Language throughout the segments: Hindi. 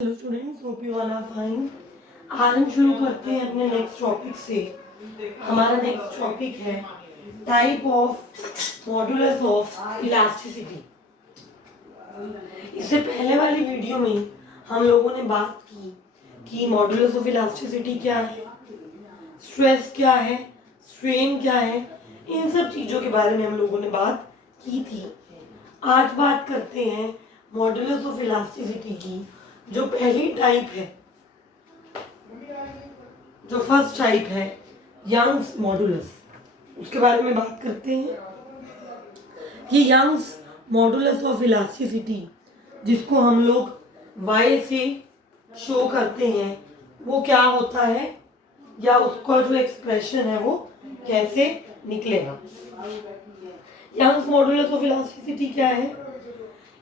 Hello students, hope you all are fine. आज हम शुरू करते हैं अपने नेक्स्ट टॉपिक से। हमारा नेक्स्ट टॉपिक है type of modulus of elasticity. इससे पहले वाली वीडियो में हम लोगों ने बात की कि मॉडुलस ऑफ इलास्टिसिटी क्या है, स्ट्रेस क्या है, स्ट्रेन क्या है, इन सब चीज़ों के बारे में हम लोगों ने बात की थी। आज बात करते हैं मॉडुलस ऑफ इलास्टिसिटी की, जो पहली टाइप है, जो फर्स्ट टाइप है यंग्स मॉडुलस, उसके बारे में बात करते हैं कि यंग्स मॉडुलस ऑफ इलास्टिसिटी, जिसको हम लोग y से शो करते हैं, वो क्या होता है या उसका जो एक्सप्रेशन है वो कैसे निकलेगा। यंग्स मॉडुलस ऑफ इलास्टिसिटी क्या है?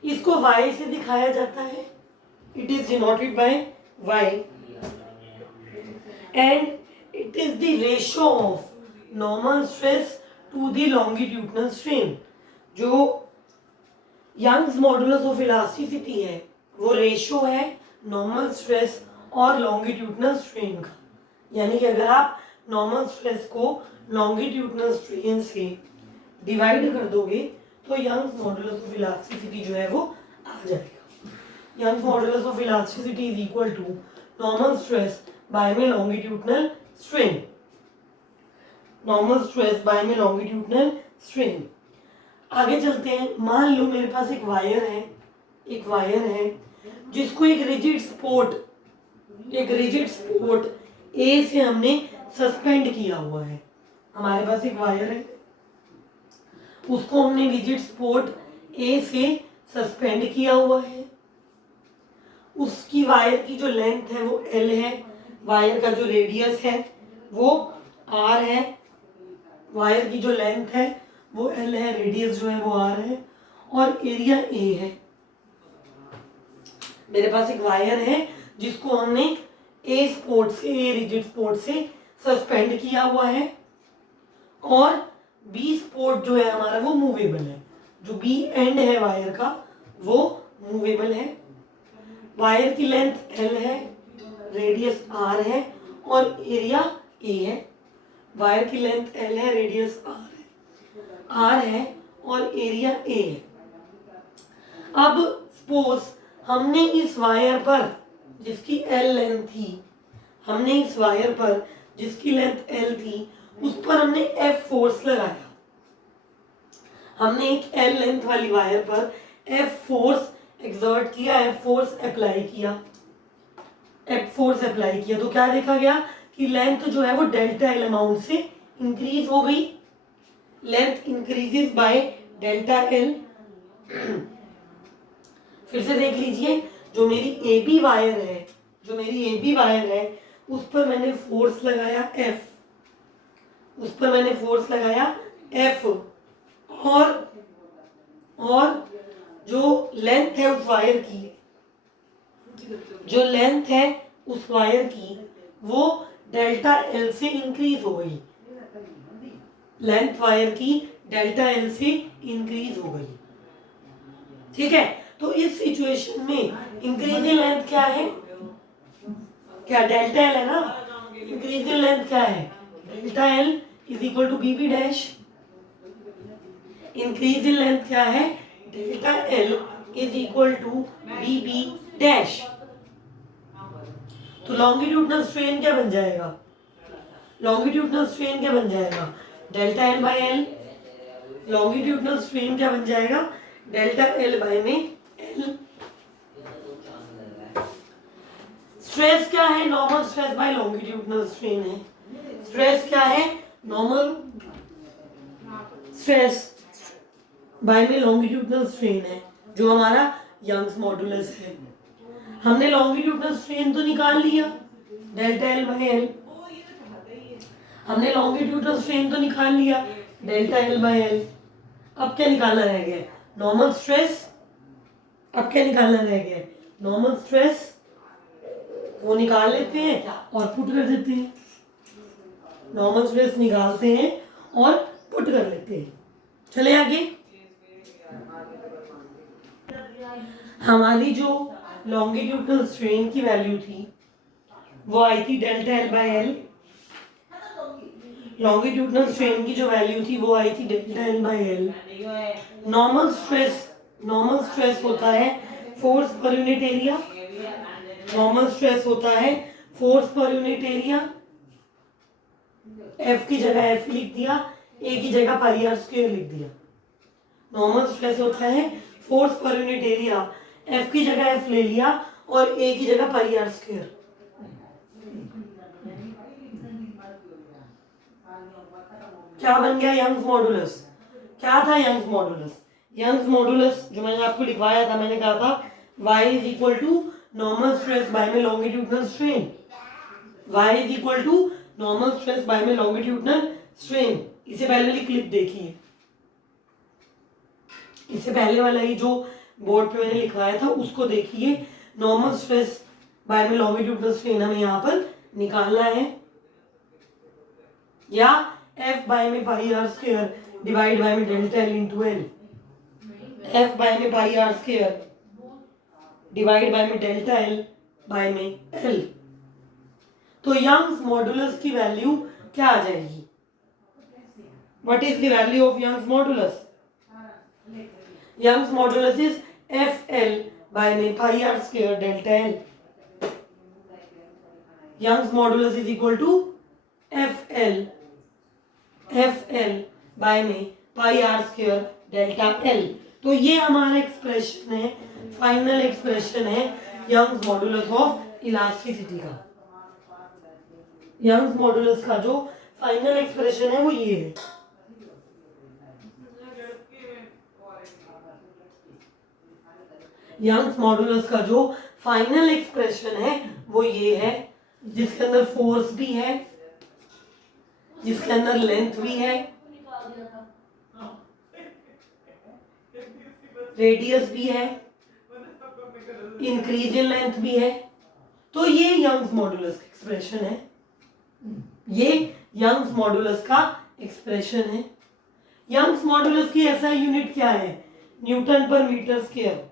इसको y से दिखाया जाता है। It is denoted by y and it is the ratio of normal stress to the longitudinal strain। जो यंग्स मॉडुलस ऑफ इलास्टिसिटी है वो रेशो है नॉर्मल स्ट्रेस और लॉन्गिट्यूडनल स्ट्रेन का। यानी कि अगर आप नॉर्मल स्ट्रेस को लॉन्गिट्यूडनल स्ट्रेन से डिवाइड कर दोगे तो यंग्स मॉडुलस ऑफ इलास्टिसिटी जो है वो आ जाएगा। Young's modulus of elasticity is equal to normal stress by में longitudinal strain। normal stress by में longitudinal strain। आगे चलते हैं। मान लो मेरे पास एक वायर है जिसको एक रिजिड सपोर्ट ए से हमने सस्पेंड किया हुआ है। हमारे पास एक वायर है, उसको हमने रिजिड सपोर्ट ए से सस्पेंड किया हुआ है। उसकी वायर की जो लेंथ है वो L है, वायर का जो रेडियस है वो R है, वायर की जो लेंथ है वो L है, रेडियस जो है वो R है और एरिया A है। मेरे पास एक वायर है जिसको हमने ए रिजिड सपोर्ट से सस्पेंड किया हुआ है और बी सपोर्ट जो है हमारा वो मूवेबल है। जो बी एंड है वायर का वो मूवेबल है। वायर की लेंथ L है, रेडियस R है और एरिया A है। वायर की लेंथ L है, रेडियस R है और एरिया A है। अब सपोज हमने इस वायर पर जिसकी L लेंथ थी, उस पर हमने F फोर्स लगाया। हमने एक L लेंथ वाली वायर पर F फोर्स एक्सर्ट किया, F फोर्स अप्लाई किया तो क्या देखा गया कि लेंथ जो है वो डेल्टा L अमाउंट से इंक्रीज हो गई। Length increases by delta L। फिर से देख लीजिए, जो मेरी ए बी वायर है उस पर मैंने फोर्स लगाया F और जो लेंथ है उस वायर की वो डेल्टा L से इंक्रीज हो गई। लेंथ वायर की डेल्टा L से इंक्रीज हो गई। ठीक है, तो इस सिचुएशन में इंक्रीजिंग लेंथ क्या है? क्या डेल्टा L है ना? इंक्रीजिंग लेंथ क्या है? Delta L is equal to BB dash. Increasing length क्या है? Delta L is equal to BB dash. तो लॉन्गिट्यूडनल स्ट्रेन क्या बन जाएगा? Delta L by L। Longitudinal strain क्या बन जाएगा? डेल्टा L बाय में L। स्ट्रेस क्या है? Normal stress by longitudinal strain है। स्ट्रेस क्या है? नॉर्मल स्ट्रेस बाय में लॉन्गिट्यूडनल स्ट्रेन है, जो हमारा यंग्स मॉडुलस है। हमने लॉन्गिट्यूडनल स्ट्रेन तो निकाल लिया, डेल्टा L बाय L। अब क्या निकालना रह गया? नॉर्मल स्ट्रेस वो निकाल लेते हैं और पुट कर देते हैं। नॉर्मल स्ट्रेस निकालते हैं और पुट कर लेते हैं। चले आगे। हमारी जो लॉन्गिट्यूडनल स्ट्रेन की वैल्यू थी वो आई थी delta L by L. Longitudinal strain की जो वैल्यू थी वो आई थी delta L by L. Normal stress होता है force per unit area. Normal stress होता है force per unit area. F की जगह एफ लिख दिया, ए की जगह पाई आर स्क्वायर लिख दिया। नॉर्मल स्ट्रेस होता है force per unit area, F की जगह एफ ले लिया और ए की जगह पाई आर स्क्वायर। क्या बन गया यंग्स मॉडुलस? क्या था यंग्स मॉडुलस? यंग्स मॉडुलस जो मैंने आपको लिखवाया था, मैंने कहा था y is equal to normal stress by में longitudinal strain. y is equal to normal stress by में लॉन्गिट्यूडनल स्ट्रेन। इसे पहले वाली क्लिप देखिए, इससे पहले वाला ही जो बोर्ड पे मैंने लिखवाया था उसको देखिए। नॉर्मल स्ट्रेस बाय में लॉन्गिट्यूडनल स्ट्रेन हमें यहाँ पर निकालना है, या f बाय में pi r square divide by में delta L into L. f by में pi r square divide by में डेल्टा एल बाय में एल। तो यंग्स मॉडुलस की वैल्यू क्या आ जाएगी? What is the value of Young's modulus? Young's modulus is F L by में pi r square delta L. Young's modulus is equal to F L by में pi r square delta L. तो ये हमारा एक्सप्रेशन है, फाइनल एक्सप्रेशन है यंग्स मॉडुलस ऑफ इलास्टिसिटी का। यंग्स मॉडुलस का जो फाइनल एक्सप्रेशन है वो ये है। यंग्स मॉडुलस का जो फाइनल एक्सप्रेशन है वो ये है, जिसके अंदर फोर्स भी है, जिसके अंदर लेंथ भी है, रेडियस भी है, इंक्रीज इन लेंथ भी है। तो ये यंग्स मॉडुलस का एक्सप्रेशन है, ये यंग्स मॉडुलस का एक्सप्रेशन है। यंग्स मॉडुलस की ऐसा यूनिट क्या है? न्यूटन पर मीटर स्क्वायर।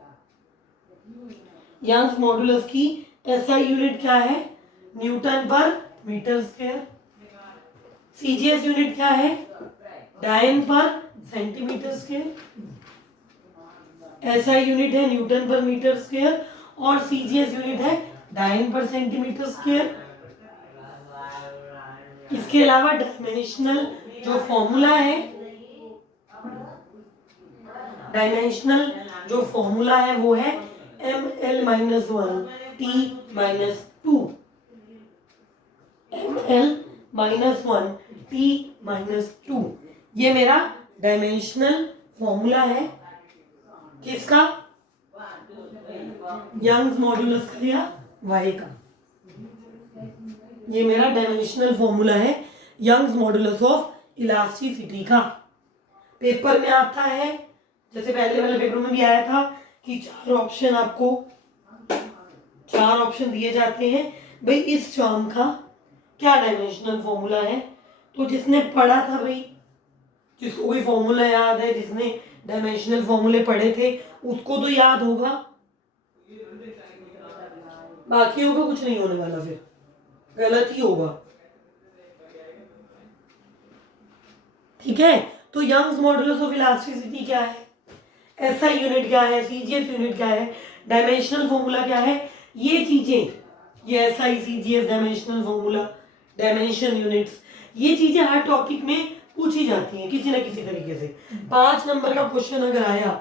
यंग्स मॉडुलस की ऐसा यूनिट क्या है? न्यूटन पर मीटर स्क्वायर। सीजीएस यूनिट क्या है? डायन पर सेंटीमीटर स्क्वायर। ऐसा यूनिट है न्यूटन पर मीटर स्क्वायर और सीजीएस यूनिट है डायन पर सेंटीमीटर स्क्वायर। इसके अलावा डायमेंशनल जो फॉर्मूला है, डायमेंशनल जो फॉर्मूला है वो है ml-1 t-2। ml-1 t-2 ये मेरा डायमेंशनल फॉर्मूला है किसका? यंग्स मॉडुलस का या y का। ये मेरा डायमेंशनल फॉर्मूला है यंग्स मॉडुलस ऑफ इलास्टिसिटी का। पेपर में आता है, जैसे पहले वाले पेपर में भी आया था कि चार ऑप्शन दिए जाते हैं, भाई इस टर्म का क्या डायमेंशनल फॉर्मूला है। तो जिसने पढ़ा था भाई, जिसको कोई फॉर्मूला याद है, जिसने डायमेंशनल फॉर्मूले पढ़े थे उसको तो याद होगा, बाकियों को कुछ नहीं होने वाला, फिर गलत ही होगा। ठीक है, तो यंग्स मॉडुलस ऑफ इलास्टिसिटी क्या है, एसआई यूनिट क्या है, सीजीएस यूनिट क्या है, डायमेंशनल फॉर्मूला क्या है, ये चीजें, ये SI CGS dimensional formula, dimension units, ये चीजें हर टॉपिक में पूछी जाती हैं किसी ना किसी तरीके से। 5 नंबर का क्वेश्चन अगर आया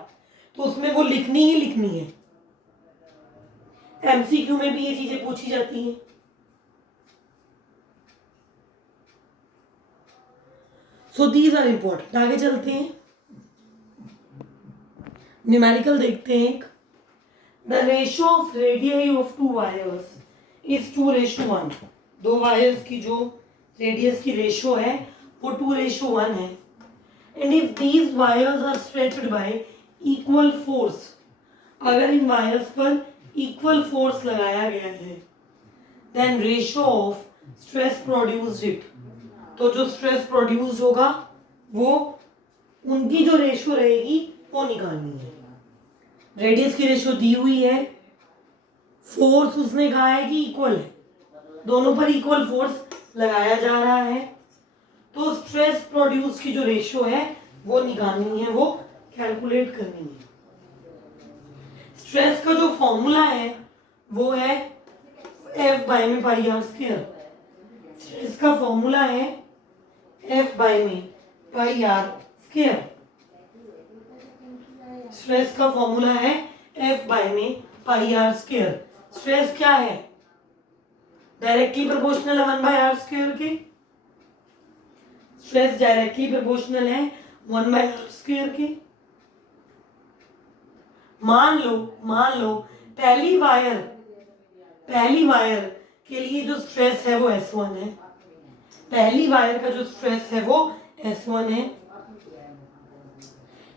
तो उसमें वो लिखनी ही लिखनी है। एमसीक्यू में भी ये चीजें पूछी जाती हैं। So these are important. आगे चलते हैं, न्यूमेरिकल देखते हैं। The ratio of radius of 2 wires is 2:1। 2 wires की जो रेडियस की रेशियो है वो 2:1 है। And if these wires are stretched by equal force, अगर इन वायर्स पर इक्वल फोर्स लगाया गया है, then ratio of stress produced it, तो जो स्ट्रेस प्रोड्यूस होगा वो उनकी जो रेशियो रहेगी वो निकालनी है। रेडियस की रेशियो दी हुई है फोर्स उसने कहा है कि इक्वल है, दोनों पर इक्वल फोर्स लगाया जा रहा है। तो स्ट्रेस प्रोड्यूस की जो रेशियो है वो निकालनी है, वो कैलकुलेट करनी है। स्ट्रेस का जो फॉर्मूला है वो है F बाय में पाई आर स्क्वायर। स्ट्रेस का फॉर्मूला है F बाय में पाई आर स्क्वायर। स्ट्रेस का फॉर्मूला है F बाय में पाई आर स्क्वायर। स्ट्रेस क्या है? डायरेक्टली प्रोपोर्शनल है 1 बाय आर स्क्वायर के। स्ट्रेस डायरेक्टली प्रोपोर्शनल है 1 बाय आर स्क्वायर के। मान लो पहली वायर के लिए जो स्ट्रेस है वो S1 है। पहली वायर का जो स्ट्रेस है वो S1 है।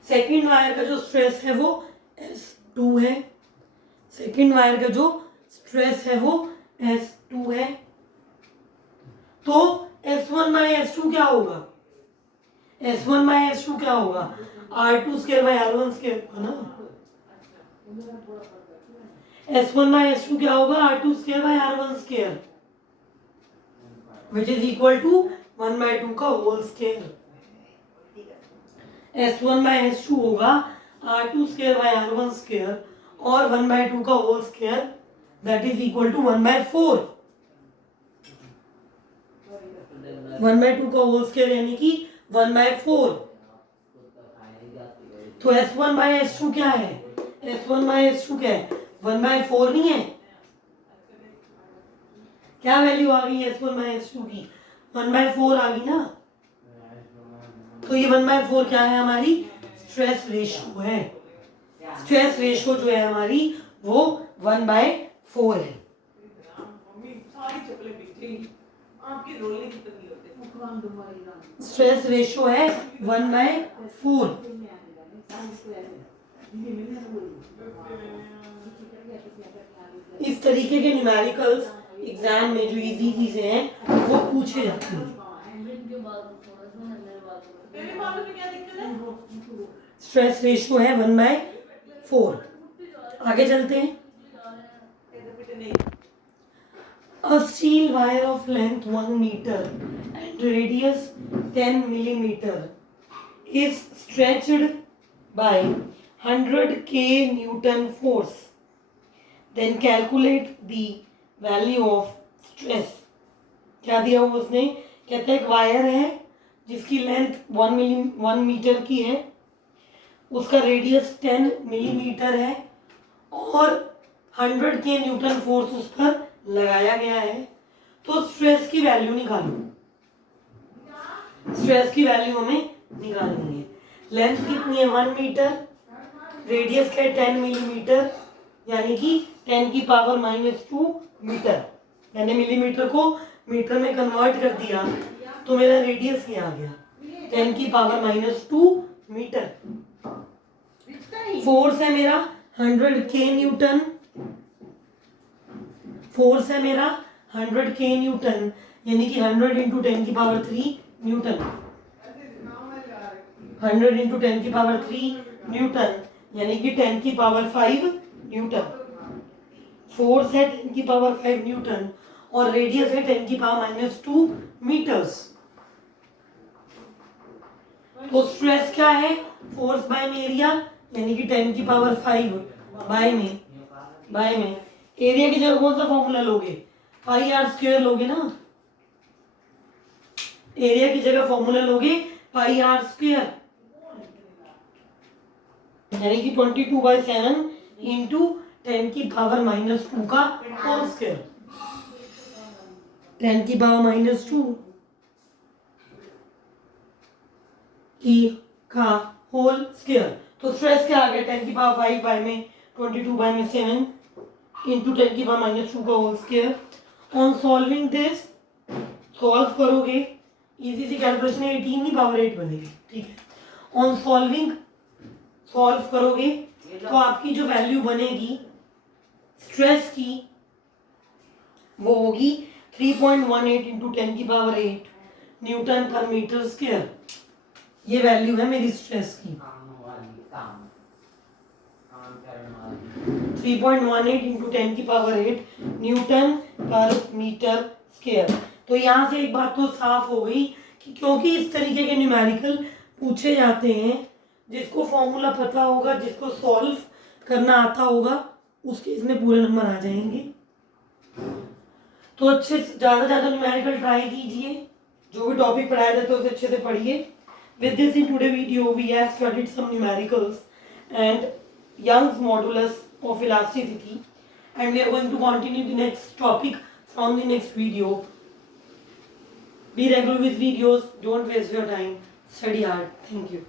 सेकंड वायर का जो स्ट्रेस है वो S2 है। सेकंड वायर का जो स्ट्रेस है वो S2 है। तो S1 बाय S2 क्या होगा? S1 बाय S2 क्या होगा? R2 square by R1 square है ना। S1 बाय S2 क्या होगा? R2 square by R1 square, which is equal to 1 by 2 का whole square. S1 bye S2 होगा R2 square by R1 square और 1 by 2 का whole square, that is equal to 1 by 4। 1 by 2 का होल स्क्वायर यानी कि 1 by 4। तो S1 बाय S2 क्या है? S1 बाय S2 क्या है? 1 by 4 नहीं है? क्या वैल्यू आ गई S1 बाय S2 की? 1 by 4 आ गई ना। तो ये 1 by 4 क्या है? हमारी स्ट्रेस रेशियो है। स्ट्रेस रेशियो जो है हमारी वो 1 by 4 है। स्ट्रेस रेशियो है 1 by 4। इस तरीके के न्यूमेरिकल्स एग्जाम में जो इजी चीजें हैं वो पूछे जाते हैं। स्ट्रेस रेशियो है 1 by 4। आगे चलते हैं। A steel wire of length 1 meter and radius 10 millimeter is stretched by 100 kN force. Then calculate the value of stress. क्या दिया हुआ उसने? कहते हैं एक वायर है जिसकी लेंथ 1 मीटर की है, उसका रेडियस 10 मिलीमीटर है और 100 के न्यूटन फोर्स उस पर लगाया गया है। तो स्ट्रेस की वैल्यू निकालो। स्ट्रेस की वैल्यू हमें निकालनी है। लेंथ कितनी है? 1 मीटर, रेडियस क्या है? 10 मिलीमीटर, यानी कि 10 की पावर -2 मीटर। मैंने मिलीमीटर को मीटर में कन्वर्ट कर दिया तो मेरा रेडियस ये आ गया 10 की पावर -2 मीटर। फोर्स है मेरा 100 के न्यूटन। फोर्स है मेरा 100 के न्यूटन, यानी कि 100 इंटू 10 की पावर 3 न्यूटन। 100 इंटू 10 की पावर 3 न्यूटन, यानी कि 10 की पावर 5 न्यूटन। फोर्स है 10 की पावर 5 न्यूटन और रेडियस है 10 की पावर -2 मीटर्स। तो स्ट्रेस क्या है? फोर्स बाय में एरिया, यानी कि 10 की पावर 5 बाय में एरिया की जगह कौन सा फॉर्मूला लोगे? पाई आर स्क्वायर लोगे ना। एरिया की जगह फॉर्मूला लोगे पाई आर स्क्वायर, यानी कि 22/7 इंटू 10 की पावर -2 का होल स्क्वायर। 10 की पावर -2 की का होल स्क्वायर। तो स्ट्रेस क्या आ गया? 10 की पावर 5 बाय में 22/7 इंटू 10 की पावर -2 का whole square. On solving this, solve करोगे, इजी सी कैलकुलेशन है, 18 की पावर 8 बनेगी, ठीक है। ऑन सॉल्विंग, सॉल्व करोगे तो आपकी जो वैल्यू बनेगी स्ट्रेस की वो होगी 3.18 इंटू 10 की पावर 8 न्यूटन पर मीटर स्क्वायर। ये वैल्यू है मेरी स्ट्रेस की, 3.18 इंटू 10 की पावर 8 न्यूटन पर मीटर स्क्वायर। तो यहाँ से एक बात तो साफ हो गई कि क्योंकि इस तरीके के न्यूमेरिकल पूछे जाते हैं, जिसको फॉर्मूला पता होगा, जिसको सॉल्व करना आता होगा, उसके इसमें पूरे नंबर आ जाएंगे। तो अच्छे से ज़्यादा न्यूमेरिकल ट्राई कीजिए, जो भी टॉपिक पढ़ाया जाता है उसे अच्छे से पढ़िए। With this in today video we have studied some numericals and Young's modulus of elasticity, and we are going to continue the next topic from the next video. Be regular with videos, don't waste your time, study hard. Thank you.